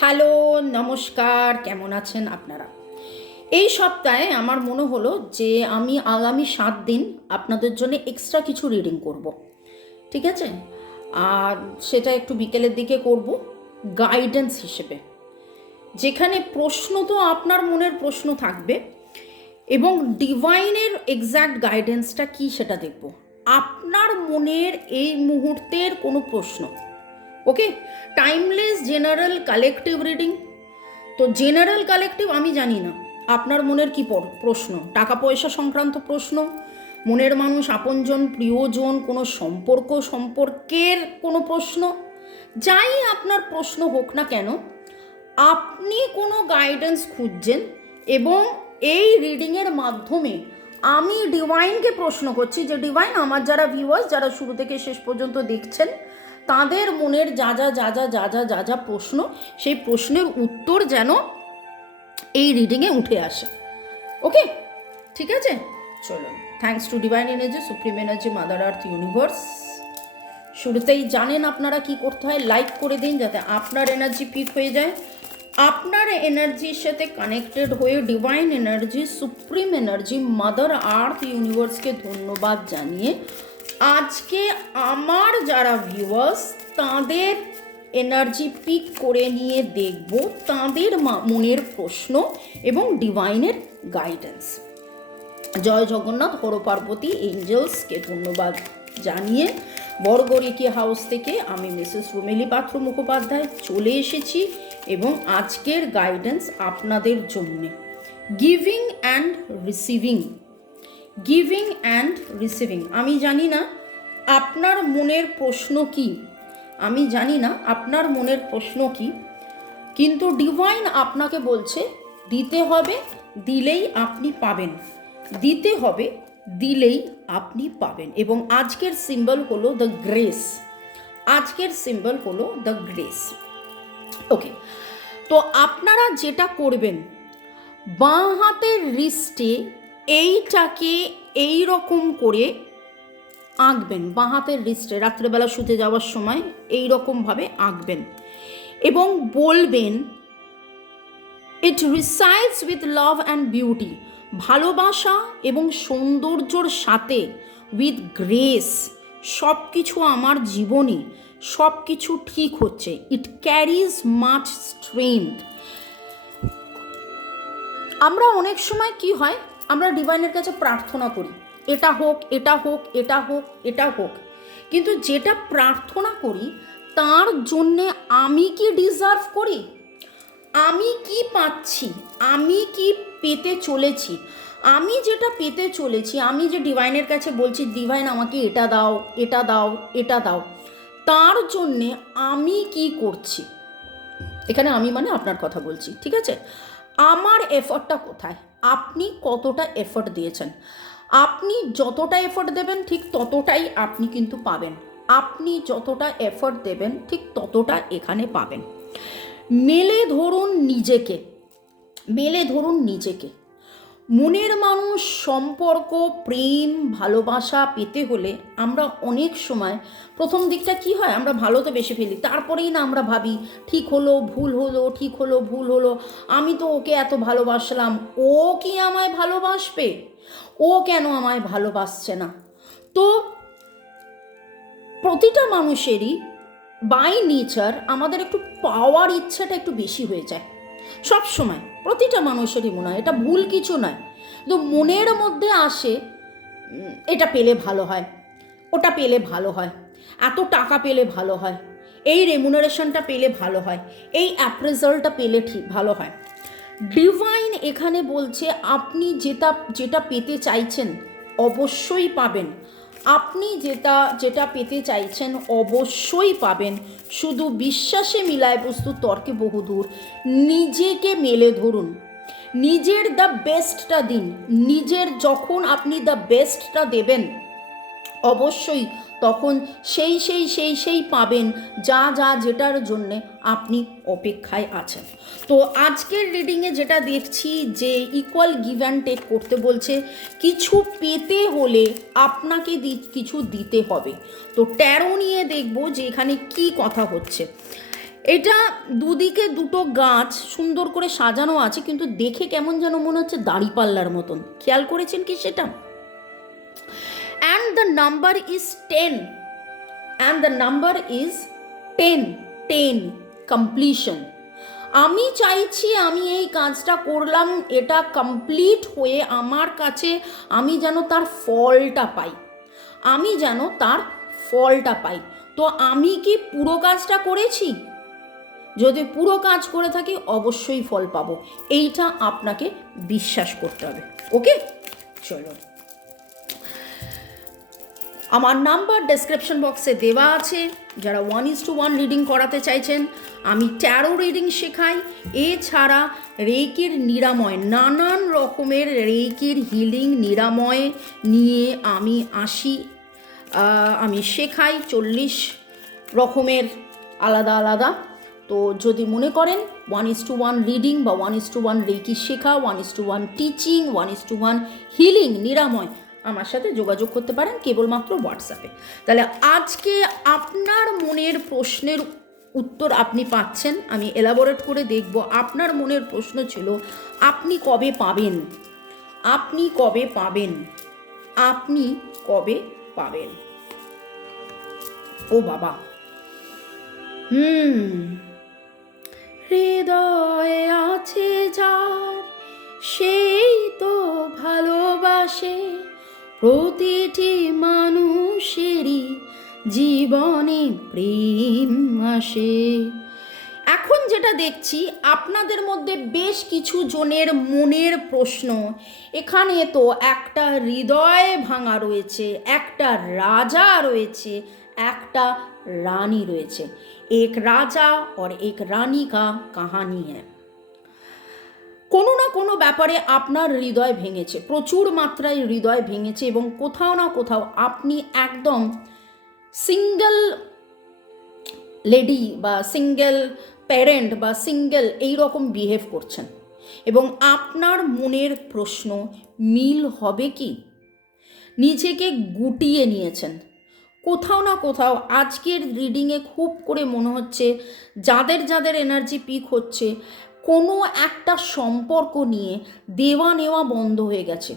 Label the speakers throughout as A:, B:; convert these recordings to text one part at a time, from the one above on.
A: Hello, নমস্কার, কেমন আছেন আপনারা? এই সপ্তাহে আমার মনে হলো যে আমি আগামী সাত দিন আপনাদের জন্য এক্সট্রা কিছু রিডিং করব, ঠিক আছে? আর সেটা একটু বিকেলের দিকে করব গাইডেন্স হিসেবে। যেখানে প্রশ্ন তো আপনার মনের প্রশ্ন থাকবে, এবং ডিভাইনের এক্স্যাক্ট গাইডেন্সটা কি সেটা দেখব। আপনার মনের এই মুহূর্তের কোনো প্রশ্ন okay timeless general collective reading তো জেনারেল কালেকটিভ আমি জানি না। আপনার মনের কি পর- প্রশ্ন? টাকা পয়সা সংক্রান্ত প্রশ্ন? মনের মানুষ, আপনজন, প্রিয়জন, কোনো সম্পর্ক সম্পর্কের কোনো প্রশ্ন? যাই আপনার প্রশ্ন হোক না কেন, আপনি কোনো গাইডেন্স খুঁজছেন এবং এই রিডিংয়ের মাধ্যমে আমি ডিভাইনকে প্রশ্ন করছি যে ডিভাইন আমার যারা ভিউয়ার্স যারা শুরু থেকে শেষ পর্যন্ত দেখছেন তাদের মনের যা যা যা যা যা যা যা যা প্রশ্ন, সেই প্রশ্নের উত্তর যেন এই রিডিংয়ে উঠে আসে। ওকে ঠিক আছে? চলো thanks to divine energy supreme energy mother earth universe শুরুতেই জানেন আপনারা কি করতে হয় লাইক করে দিন যাতে আপনার এনার্জি পিক হয়ে যায়। আপনার এনার্জির সাথে কানেক্টেড হয়ে divine energy supreme energy mother earth ইউনিভার্সকে ধন্যবাদ জানিয়ে আজকে আমার যারা ভিউয়ার্স তাদের এনার্জি পিক করে নিয়ে দেখব তাদের মনের প্রশ্ন এবং ডিভাইনের গাইডেন্স জয় জগন্নাথ হর পার্বতী এঞ্জেলসকে ধন্যবাদ জানিয়ে বড়গরিকি হাউস থেকে আমি মিসেস রুমেলি পাত্র মুখোপাধ্যায় চলে এসেছি এবং আজকের গাইডেন্স আপনাদের জন্যে। Giving and receiving giving and receiving আমি জানি না আপনার মনের প্রশ্ন কি। আমি জানি না আপনার মনের প্রশ্ন কি। কিন্তু ডিভাইন আপনাকে বলছে, দিতে হবে, দিলেই আপনি পাবেন। দিতে হবে, দিলেই আপনি পাবেন। এবং আজকের সিম্বল হলো দ্য গ্রেস আজকের সিম্বল হলো দ্য গ্রেস ওকে তো আপনারা যেটা করবেন, বাঁ হাতের রিস্টে এইটাকে এই রকম করে আঁকবেন, বাঁ হাতের রিস্টে রাত্রেবেলা শুতে যাওয়ার সময় এই রকমভাবে আঁকবেন এবং বলবেন it resides with love and beauty ভালোবাসা এবং সৌন্দর্যর সাথে উইথ গ্রেস সব কিছু আমার জীবনে সব কিছু ঠিক হচ্ছে ইট ক্যারিজ মাচ স্ট্রেংথ আমরা অনেক সময় কি হয় আমরা ডিভাইনের কাছে প্রার্থনা করি, এটা হোক এটা হোক এটা হোক এটা হোক। কিন্তু যেটা প্রার্থনা করি, তার জন্যে আমি কি ডিজার্ভ করি? আমি কি পাচ্ছি? আমি কি পেতে চলেছি? আমি যেটা পেতে চলেছি, আমি যে ডিভাইনের কাছে বলছি ডিভাইন আমাকে এটা দাও এটা দাও এটা দাও, তার জন্যে আমি কি করছি? এখানে আমি মানে আপনার কথা বলছি, ঠিক আছে? আমার এফর্টটা কোথায়? আপনি কতটা এফোর্ট দিয়েছেন? আপনি যতটা এফোর্ট দেবেন, ঠিক ততটাই আপনি কিন্তু পাবেন। আপনি যতটা এফোর্ট দেবেন, ঠিক ততটা এখানে পাবেন। মেলে ধরুন নিজেকে। মেলে ধরুন নিজেকে। মনের মানুষ সম্পর্ক, প্রেম, ভালোবাসা পেতে হলে আমরা অনেক সময় প্রথম দিকটা কি হয়? আমরা ভালো তো বেশি ফেলি, তারপরেই না আমরা ভাবি, ঠিক হলো, ভুল হলো, ঠিক হলো, ভুল হলো, আমি তো ওকে এত ভালোবাসলাম, ও কি আমায় ভালোবাসবে? ও কেন আমায় ভালোবাসছে না? তো প্রতিটা মানুষেরই বাই নেচার আমাদের একটু পাওয়ার ইচ্ছাটা একটু বেশি হয়ে যায়। সব সময়, প্রতিটা মানুষেরই মনে হয়, এটা ভুল কিছু নয়। তো মনের মধ্যে আসে এটা পেলে ভালো হয়, ওটা পেলে ভালো হয়, এত টাকা পেলে ভালো হয়, এই রেমুনারেশনটা পেলে ভালো হয়, এই অ্যাপ্রেজালটা পেলে ঠিক, ভালো হয়। ডিভাইন এখানে বলছে, আপনি যেটা যেটা পেতে চাইছেন, অবশ্যই পাবেন। আপনি যেটা যেটা পেতে চাইছেন অবশ্যই পাবেন। শুধু বিশ্বাসে মিলায় বস্তু তর্কে বহুদূর। নিজেকে মেলে ধরুন। নিজের দ্য বেস্টটা দিন। নিজের যখন আপনি দ্য বেস্টটা দেবেন অবশ্যই তখন সেই সেই সেই সেই পাবেন যা যা যেটার জন্যে আপনি অপেক্ষায় আছেন। তো আজকের রিডিংয়ে যেটা দেখছি যে ইকুয়াল গিভ অ্যান্ড টেক করতে বলছে, কিছু পেতে হলে আপনাকে কিছু দিতে হবে। তো ট্যারো নিয়ে দেখব যে এখানে কি কথা হচ্ছে। এটা দুদিকে দুটো গাছ সুন্দর করে সাজানো আছে, কিন্তু দেখে কেমন যেন মনে হচ্ছে দাড়িপাল্লার মতন। খেয়াল করেছেন কি সেটা? And the number is ten and the number is ten ten completion আমি চাইছি আমি এই কাজটা করলাম, এটা কমপ্লিট হয়ে আমার কাছে আমি যেন তার ফলটা পাই। আমি যেন তার ফলটা পাই। তো আমি কি পুরো কাজটা করেছি? যদি পুরো কাজ করে থাকি, অবশ্যই ফল পাবো। এইটা আপনাকে বিশ্বাস করতে হবে। ওকে চলো আমার নাম্বার ডেসক্রিপশন বক্সে দেওয়া আছে। যারা one is to one reading করাতে চাইছেন, আমি ট্যারো রিডিং শেখাই। এছাড়া রেকির নিরাময়, নানান রকমের রেকির হিলিং নিরাময় নিয়ে আমি আসি আমি শেখাই চল্লিশ রকমের আলাদা আলাদা। তো যদি মনে করেন one is to one reading বা one is to one reiki শেখা one is to one teaching one is to one healing নিরাময় আমার সাথে যোগাযোগ করতে পারেন কেবলমাত্র হোয়াটসঅ্যাপে তাহলে আজকে আপনার মনের প্রশ্নের উত্তর আপনি পাচ্ছেন, আমি এলাবোরেট করে দেখব আপনার মনের প্রশ্ন ছিল, আপনি কবে পাবেন? আপনি কবে পাবেন? আপনি কবে পাবেন? ও বাবা। হুম। হৃদয়ে আছে যার, সেই তো ভালোবাসে। প্রতিটি মানুষেরই জীবনে প্রেম আসে। এখন যেটা দেখছি, আপনাদের মধ্যে বেশ কিছু জনের মনের প্রশ্ন। এখানে তো একটা হৃদয় ভাঙা রয়েছে, একটা রাজা রয়েছে, একটা রানী রয়েছে। এক রাজা ওর এক রানী কা কাহানি হ্যাঁ কোনো ব্যাপারে আপনার হৃদয় ভেঙেছে, প্রচুর মাত্রায় হৃদয় ভেঙেছে এবং কোথাও না কোথাও আপনি একদম সিঙ্গেল লেডি বা সিঙ্গেল প্যারেন্ট বা সিঙ্গেল এই রকম বিহেভ করছেন এবং আপনার মনের প্রশ্ন মিল হবে কি? নিজেকে গুটিয়ে নিয়েছেন। কোথাও না কোথাও আজকের রিডিংয়ে খুব করে মনে হচ্ছে, যাদের যাদের এনার্জি পিক হচ্ছে কোনো একটা সম্পর্ক নিয়ে দেওয়া নেওয়া বন্ধ হয়ে গেছে।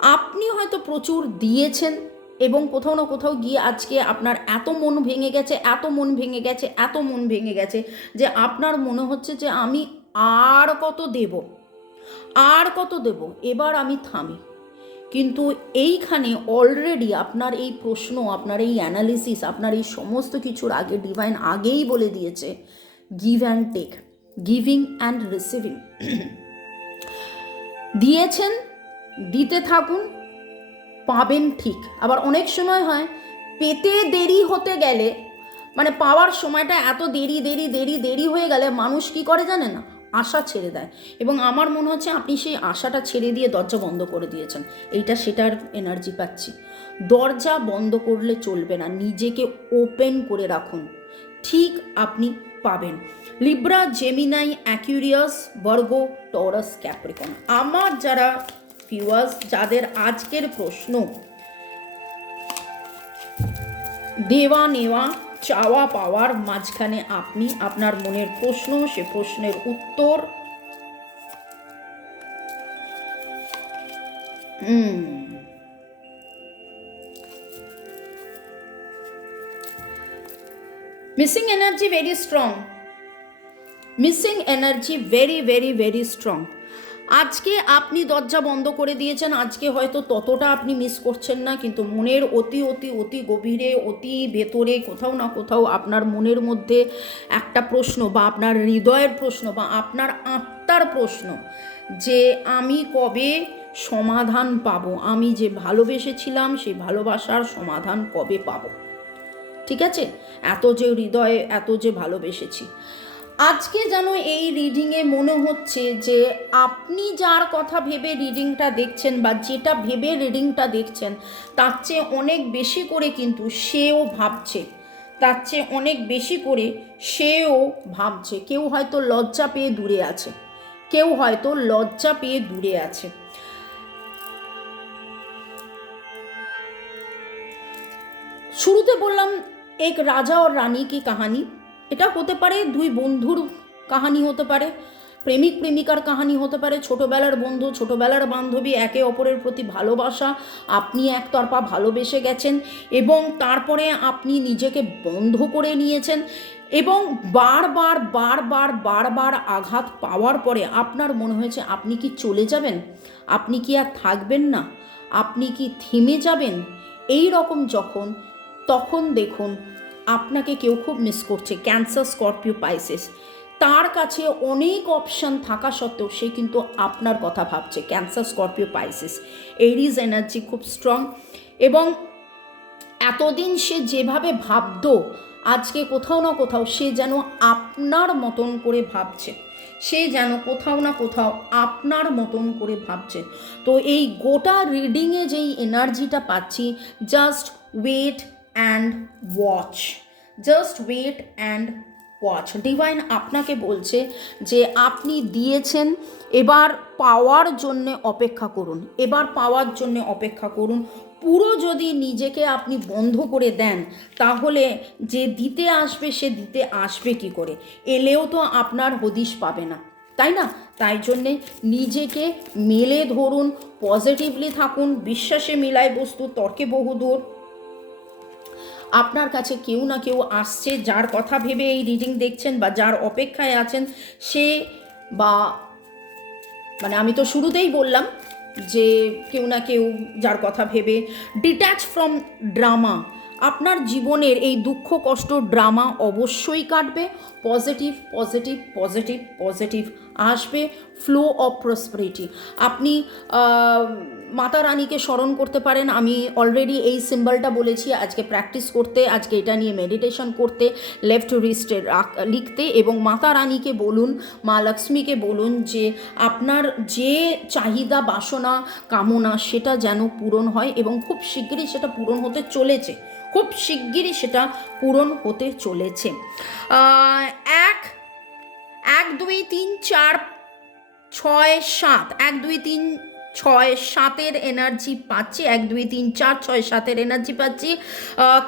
A: আপনি হয়তো প্রচুর দিয়েছেন এবং কোথাও না কোথাও গিয়ে আজকে আপনার এত মন ভেঙে গেছে, এত মন ভেঙে গেছে, এত মন ভেঙে গেছে যে আপনার মনে হচ্ছে যে আমি আর কত দেব, আর কত দেব, এবার আমি থামি। কিন্তু এইখানে অলরেডি আপনার এই প্রশ্ন, আপনার এই অ্যানালিসিস আপনার এই সমস্ত কিছুর আগে ডিভাইন আগেই বলে দিয়েছে give and take giving and receiving দিয়েছেন, দিতে থাকুন, পাবেন ঠিক। আবার অনেক সময় হয়, পেতে দেরি হতে গেলে মানে পাওয়ার সময়টা এত দেরি দেরি দেরি দেরি হয়ে গেলে মানুষ কি করে জানে না? আশা ছেড়ে দেয়। এবং আমার মনে হচ্ছে আপনি সেই আশাটা ছেড়ে দিয়ে দরজা বন্ধ করে দিয়েছেন। এইটা সেটার এনার্জি পাচ্ছি। দরজা বন্ধ করলে চলবে না। নিজেকে ওপেন করে রাখুন। ঠিক আপনি পাবেন। Libra Gemini Aquarius Virgo Taurus Capricorn আমার যারা ভিউয়ার্স যাদের আজকের প্রশ্ন, দেওয়া নেওয়া, চাওয়া পাওয়ার মাঝখানে আপনি আপনার মনের প্রশ্ন, সে প্রশ্নের উত্তর missing energy very strong missing energy very very very strong আজকে আপনি দরজা বন্ধ করে দিয়েছেন, আজকে হয়তো ততটা আপনি মিস করছেন না, কিন্তু মনের অতি অতি অতি গভীরে, অতি ভেতরে, কোথাও না কোথাও আপনার মনের মধ্যে একটা প্রশ্ন বা আপনার হৃদয়ের প্রশ্ন বা আপনার আত্মার প্রশ্ন যে আমি কবে সমাধান পাবো? আমি যে ভালোবেসেছিলাম সেই ভালোবাসার সমাধান কবে পাবো? ঠিক আছে? এত যে হৃদয়ে, এত যে ভালোবেসেছি। আজকে যেন এই রিডিংয়ে মনে হচ্ছে যে আপনি যার কথা ভেবে রিডিংটা দেখছেন বা যেটা ভেবে রিডিংটা দেখছেন, তার চেয়ে অনেক বেশি করে কিন্তু সেও ভাবছে। তার চেয়ে অনেক বেশি করে সেও ভাবছে। কেউ হয়তো লজ্জা পেয়ে দূরে আছে। কেউ হয়তো লজ্জা পেয়ে দূরে আছে। শুরুতে বললাম, এক রাজা ও রানী কি কাহানি। এটা হতে পারে, দুই বন্ধুর কাহানি হতে পারে, প্রেমিক প্রেমিকার কাহানি হতে পারে, ছোটবেলার বন্ধু, ছোটবেলার বান্ধবী একে অপরের প্রতি ভালোবাসা, আপনি একতরফা ভালোবেসে গেছেন এবং তারপরে আপনি নিজেকে বন্ধ করে নিয়েছেন এবং বারবার বারবার বারবার আঘাত পাওয়ার পরে আপনার মনে হয়েছে, আপনি কি চলে যাবেন? আপনি কি আর থাকবেন না? আপনি কি থেমে যাবেন? এই রকম যখন, তখন দেখুন আপনাকে কেউ খুব মিস করছে ক্যান্সার স্করপিও পাইসিস তার কাছে অনেক অপশান থাকা সত্ত্বেও সে কিন্তু আপনার কথা ভাবছে Cancer Scorpio Pisces Aries energy খুব স্ট্রং এবং এতদিন সে যেভাবে ভাবতো, আজকে কোথাও না কোথাও সে যেন আপনার মতন করে ভাবছে। সে যেন কোথাও না কোথাও আপনার মতন করে ভাবছে। তো এই গোটা রিডিংয়ে যেই এনার্জিটা পাচ্ছি just wait and watch just wait and watch divine আপনাকে বলছে যে আপনি দিয়েছেন, এবার পাওয়ার জন্যে অপেক্ষা করুন। এবার পাওয়ার জন্যে অপেক্ষা করুন। পুরো যদি নিজেকে আপনি বন্ধ করে দেন, তাহলে যে দিতে আসবে, সে দিতে আসবে কি করে? এলেও তো আপনার হদিশ পাবে না। তাই না? তাই জন্যে নিজেকে মেলে ধরুন পজিটিভলি থাকুন, বিশ্বাসে মিলায় বস্তু, তর্কে বহুদূর। আপনার কাছে কেউ না কেউ আসছে, যার কথা ভেবে এই রিডিং দেখছেন বা যার অপেক্ষায় আছেন, সে বা মানে আমি তো শুরুতেই বললাম যে কেউ না কেউ যার কথা ভেবে ডিট্যাচ ফ্রম ড্রামা আপনার জীবনের এই দুঃখ, কষ্ট ড্রামা অবশ্যই কাটবে। পজিটিভ পজিটিভ পজিটিভ পজিটিভ আসবে ফ্লো অফ প্রসপারিটি আপনি মাতা রানীকে স্মরণ করতে পারেন। আমি অলরেডি এই সিম্বলটা বলেছি, আজকে প্র্যাকটিস করতে, আজকে এটা নিয়ে মেডিটেশন করতে লেফট রিস্টে লিখতে এবং মাতা রানীকে বলুন, মা লক্ষ্মীকে বলুন যে আপনার যে চাহিদা, বাসনা, কামনা সেটা যেন পূরণ হয় এবং খুব শিগগিরই সেটা পূরণ হতে চলেছে। খুব শিগগিরই সেটা পূরণ হতে চলেছে। এক এক দুই তিন চার ছয় সাত, এক দুই তিন ছয় সাতের এনার্জি পাচ্ছি, এক দুই তিন চার ছয় সাতের এনার্জি পাচ্ছি।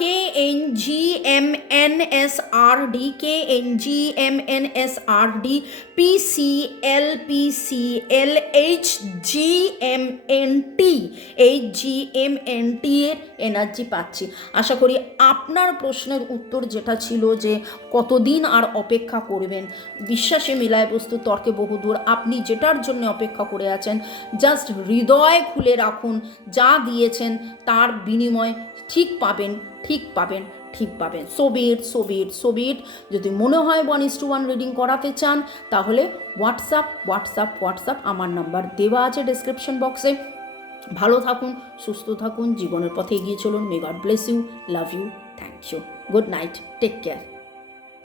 A: K N G M N S R D K N G M N S R D P C L P C L H G M N T H G M N T এর energy পাচ্ছি। আশা করি আপনার প্রশ্নের উত্তর যেটা ছিল যে কতদিন আর অপেক্ষা করবেন, বিশ্বাসে মিলায় বস্তু, তর্কে বহুদূর। আপনি যেটার জন্য অপেক্ষা করে আছেন জাস্ট হৃদয় খুলে রাখুন, যা দিয়েছেন তার বিনিময় ঠিক পাবেন ঠিক পাবেন। ঠিক পাবেন। সোবিট সোবিট সোবিট যদি মনে হয় one is to one reading করাতে চান, তাহলে হোয়াটসঅ্যাপ হোয়াটসঅ্যাপ হোয়াটসঅ্যাপ আমার নাম্বার দেওয়া আছে ডিসক্রিপশন বক্সে ভালো থাকুন, সুস্থ থাকুন, জীবনের পথে এগিয়ে চলুন। May God bless you love you thank you good night take care